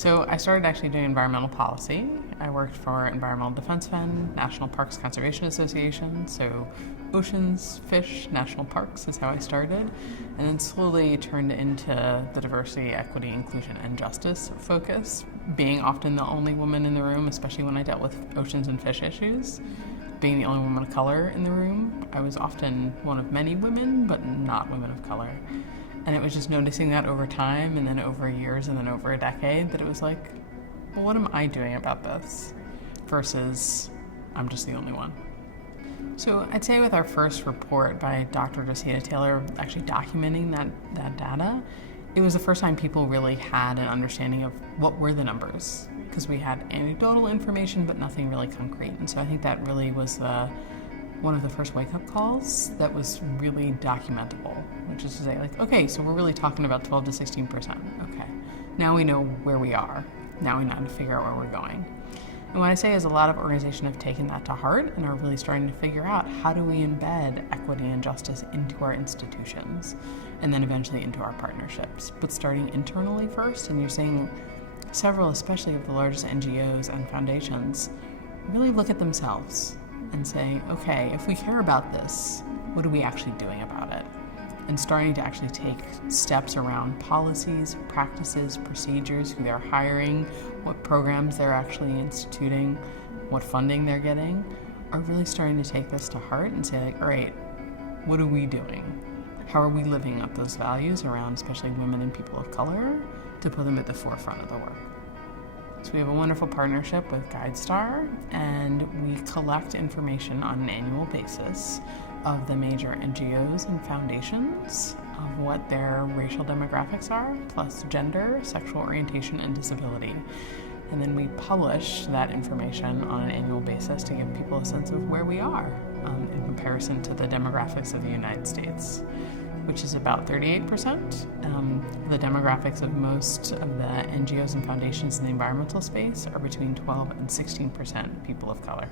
So I started actually doing environmental policy. I worked for Environmental Defense Fund, National Parks Conservation Association, so oceans, fish, national parks is how I started, and then slowly turned into the diversity, equity, inclusion, and justice focus, being often the only woman in the room, especially when I dealt with oceans and fish issues. Being the only woman of color in the room, I was often one of many women, but not women of color. And it was just noticing that over time, and then over years, and then over a decade, that it was like, well, what am I doing about this? Versus, I'm just the only one. So I'd say with our first report by Dr. Josita Taylor actually documenting that data, it was the first time people really had an understanding of what were the numbers. Because we had anecdotal information, but nothing really concrete. And so I think that really was one of the first wake-up calls that was really documentable, which is to say, like, okay, so we're really talking about 12 to 16%. Okay, now we know where we are. Now we know how to figure out where we're going. And what I say is a lot of organizations have taken that to heart and are really starting to figure out how do we embed equity and justice into our institutions and then eventually into our partnerships. But starting internally first, and you're seeing several, especially of the largest NGOs and foundations, really look at themselves and say, okay, if we care about this, what are we actually doing about it? And starting to actually take steps around policies, practices, procedures, who they're hiring, what programs they're actually instituting, what funding they're getting, are really starting to take this to heart and say, like, all right, what are we doing? How are we living up those values around especially women and people of color to put them at the forefront of the work? So we have a wonderful partnership with GuideStar, and we collect information on an annual basis of the major NGOs and foundations of what their racial demographics are, plus gender, sexual orientation, and disability. And then we publish that information on an annual basis to give people a sense of where we are in comparison to the demographics of the United States, which is about 38%. The demographics of most of the NGOs and foundations in the environmental space are between 12 and 16% people of color.